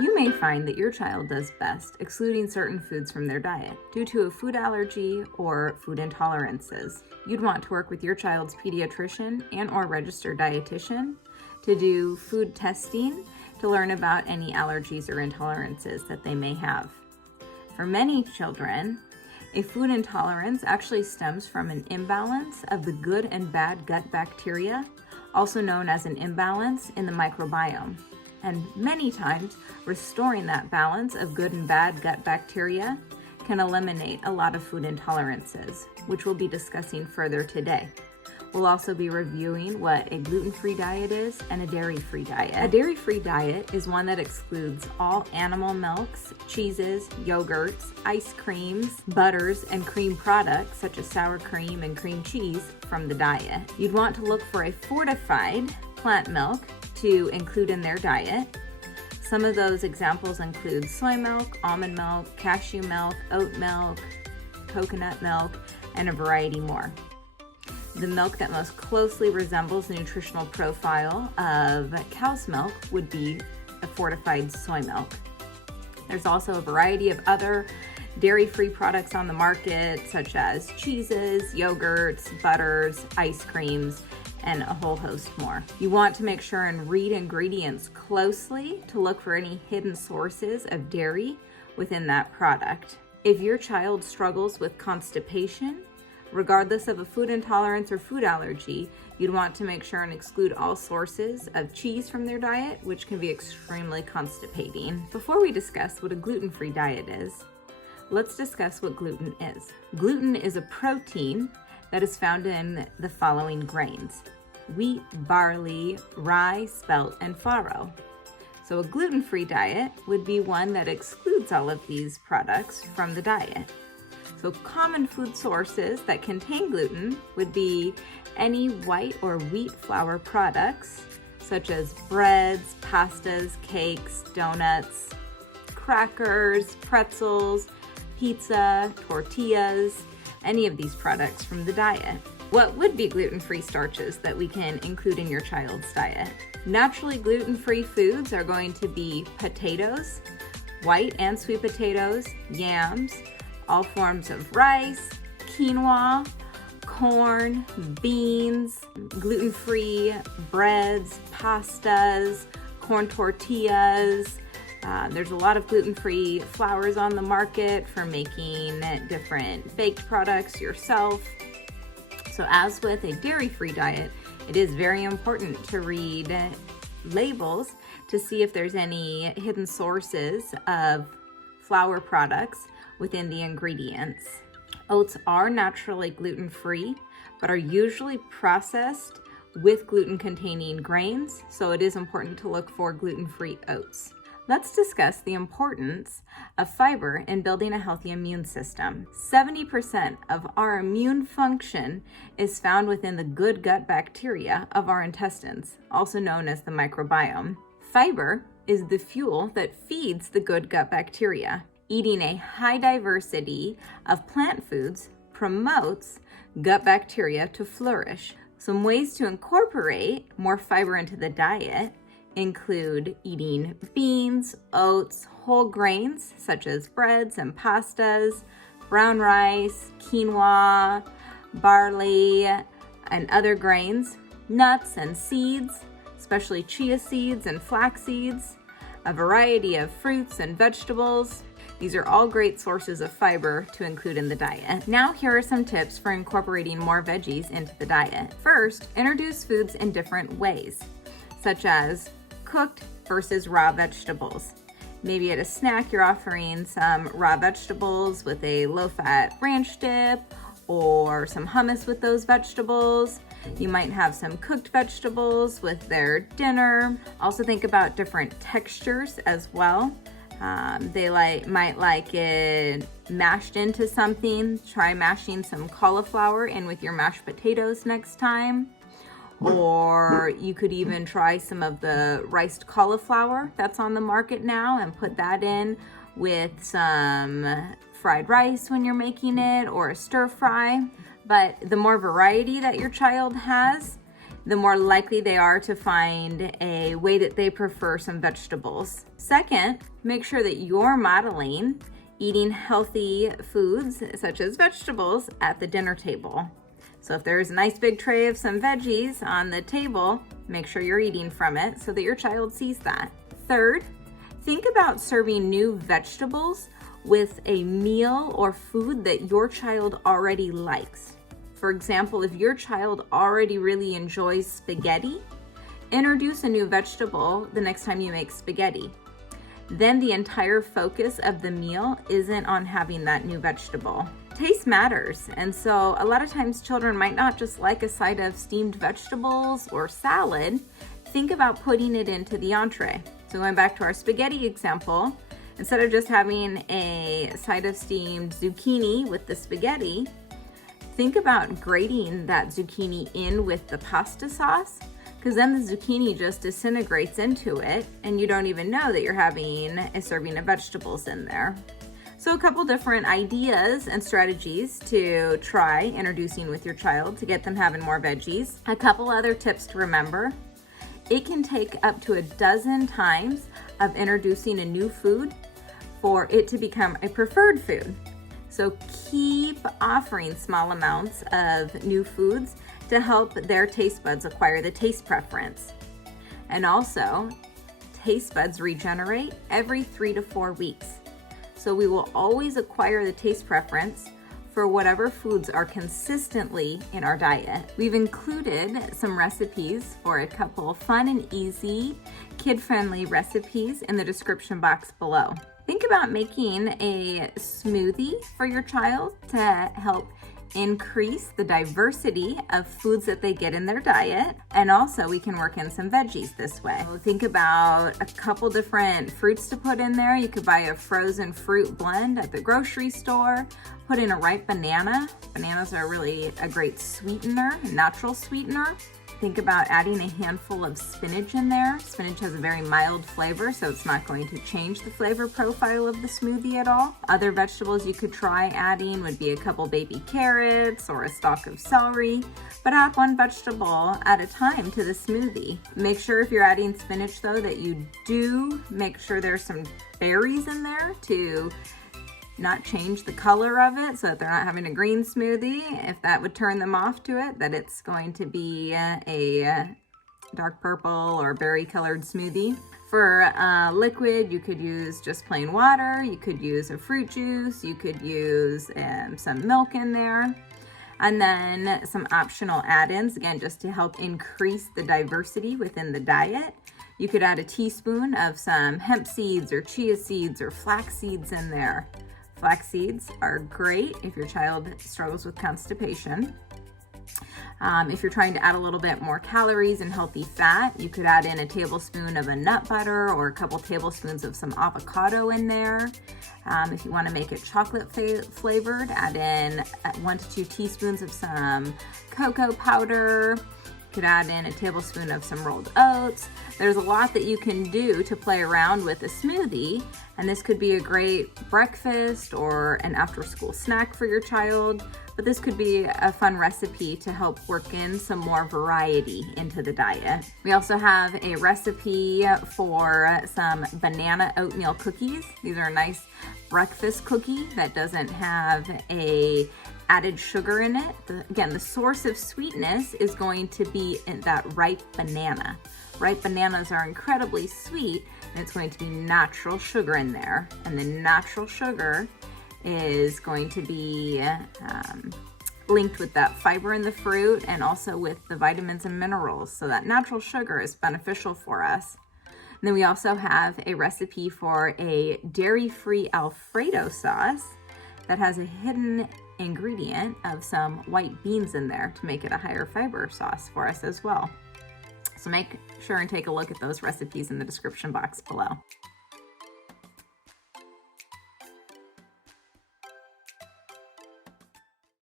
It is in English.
You may find that your child does best excluding certain foods from their diet due to a food allergy or food intolerances. You'd want to work with your child's pediatrician and/or registered dietitian to do food testing to learn about any allergies or intolerances that they may have. For many children, a food intolerance actually stems from an imbalance of the good and bad gut bacteria, also known as an imbalance in the microbiome. And many times, restoring that balance of good and bad gut bacteria can eliminate a lot of food intolerances, which we'll be discussing further today. We'll also be reviewing what a gluten-free diet is and a dairy-free diet. A dairy-free diet is one that excludes all animal milks, cheeses, yogurts, ice creams, butters, and cream products such as sour cream and cream cheese from the diet. You'd want to look for a fortified plant milk to include in their diet. Some of those examples include soy milk, almond milk, cashew milk, oat milk, coconut milk, and a variety more. The milk that most closely resembles the nutritional profile of cow's milk would be a fortified soy milk. There's also a variety of other dairy-free products on the market, such as cheeses, yogurts, butters, ice creams, and a whole host more. You want to make sure and read ingredients closely to look for any hidden sources of dairy within that product. If your child struggles with constipation, regardless of a food intolerance or food allergy, you'd want to make sure and exclude all sources of cheese from their diet, which can be extremely constipating. Before we discuss what a gluten-free diet is, let's discuss what gluten is. Gluten is a protein that is found in the following grains: wheat, barley, rye, spelt, and farro. So a gluten-free diet would be one that excludes all of these products from the diet. So common food sources that contain gluten would be any white or wheat flour products, such as breads, pastas, cakes, donuts, crackers, pretzels, pizza, tortillas, any of these products from the diet. What would be gluten-free starches that we can include in your child's diet? Naturally gluten-free foods are going to be potatoes, white and sweet potatoes, yams, all forms of rice, quinoa, corn, beans, gluten-free breads, pastas, corn tortillas. There's a lot of gluten-free flours on the market for making different baked products yourself. So as with a dairy-free diet, it is very important to read labels to see if there's any hidden sources of flour products within the ingredients. Oats are naturally gluten-free, but are usually processed with gluten-containing grains, so it is important to look for gluten-free oats. Let's discuss the importance of fiber in building a healthy immune system. 70% of our immune function is found within the good gut bacteria of our intestines, also known as the microbiome. Fiber is the fuel that feeds the good gut bacteria. Eating a high diversity of plant foods promotes gut bacteria to flourish. Some ways to incorporate more fiber into the diet include eating beans, oats, whole grains such as breads and pastas, brown rice, quinoa, barley, and other grains, nuts and seeds, especially chia seeds and flax seeds, a variety of fruits and vegetables. These are all great sources of fiber to include in the diet. Now here are some tips for incorporating more veggies into the diet. First, introduce foods in different ways, such as cooked versus raw vegetables. Maybe at a snack, you're offering some raw vegetables with a low-fat ranch dip or some hummus with those vegetables. You might have some cooked vegetables with their dinner. Also think about different textures as well. They might like it mashed into something. Try mashing some cauliflower in with your mashed potatoes next time. Or you could even try some of the riced cauliflower that's on the market now and put that in with some fried rice when you're making it, or a stir fry. But the more variety that your child has, the more likely they are to find a way that they prefer some vegetables. Second, make sure that you're modeling eating healthy foods such as vegetables at the dinner table. So if there's a nice big tray of some veggies on the table, make sure you're eating from it so that your child sees that. Third, think about serving new vegetables with a meal or food that your child already likes. For example, if your child already really enjoys spaghetti, introduce a new vegetable the next time you make spaghetti. Then the entire focus of the meal isn't on having that new vegetable. Taste matters, and so a lot of times children might not just like a side of steamed vegetables or salad. Think about putting it into the entree. So going back to our spaghetti example, instead of just having a side of steamed zucchini with the spaghetti, think about grating that zucchini in with the pasta sauce, because then the zucchini just disintegrates into it and you don't even know that you're having a serving of vegetables in there. So a couple different ideas and strategies to try introducing with your child to get them having more veggies. A couple other tips to remember. It can take up to 12 times of introducing a new food for it to become a preferred food. So keep offering small amounts of new foods to help their taste buds acquire the taste preference. And also, taste buds regenerate every 3 to 4 weeks. So we will always acquire the taste preference for whatever foods are consistently in our diet. We've included some recipes for a couple fun and easy, kid-friendly recipes in the description box below. Think about making a smoothie for your child to help increase the diversity of foods that they get in their diet. And also we can work in some veggies this way. So think about a couple different fruits to put in there. You could buy a frozen fruit blend at the grocery store, put in a ripe banana. Bananas are really a great sweetener, natural sweetener. Think about adding a handful of spinach in there. Spinach has a very mild flavor, so it's not going to change the flavor profile of the smoothie at all. Other vegetables you could try adding would be a couple baby carrots or a stalk of celery, but add one vegetable at a time to the smoothie. Make sure if you're adding spinach though that you do make sure there's some berries in there to not change the color of it so that they're not having a green smoothie. If that would turn them off to it, that it's going to be a dark purple or berry colored smoothie. For liquid, you could use just plain water, you could use a fruit juice, you could use some milk in there, and then some optional add-ins, again, just to help increase the diversity within the diet. You could add a teaspoon of some hemp seeds or chia seeds or flax seeds in there. Flax seeds are great if your child struggles with constipation. If you're trying to add a little bit more calories and healthy fat, you could add in a tablespoon of a nut butter or a couple tablespoons of some avocado in there. If you want to make it chocolate flavored, add in 1 to 2 teaspoons of some cocoa powder. You could add in a tablespoon of some rolled oats. There's a lot that you can do to play around with a smoothie, and this could be a great breakfast or an after-school snack for your child, but this could be a fun recipe to help work in some more variety into the diet. We also have a recipe for some banana oatmeal cookies. These are a nice breakfast cookie that doesn't have a added sugar in it. Again, the source of sweetness is going to be in that ripe banana. Ripe bananas are incredibly sweet, and it's going to be natural sugar in there. And the natural sugar is going to be linked with that fiber in the fruit and also with the vitamins and minerals. So that natural sugar is beneficial for us. And then we also have a recipe for a dairy-free Alfredo sauce that has a hidden ingredient of some white beans in there to make it a higher fiber sauce for us as well. So make sure and take a look at those recipes in the description box below.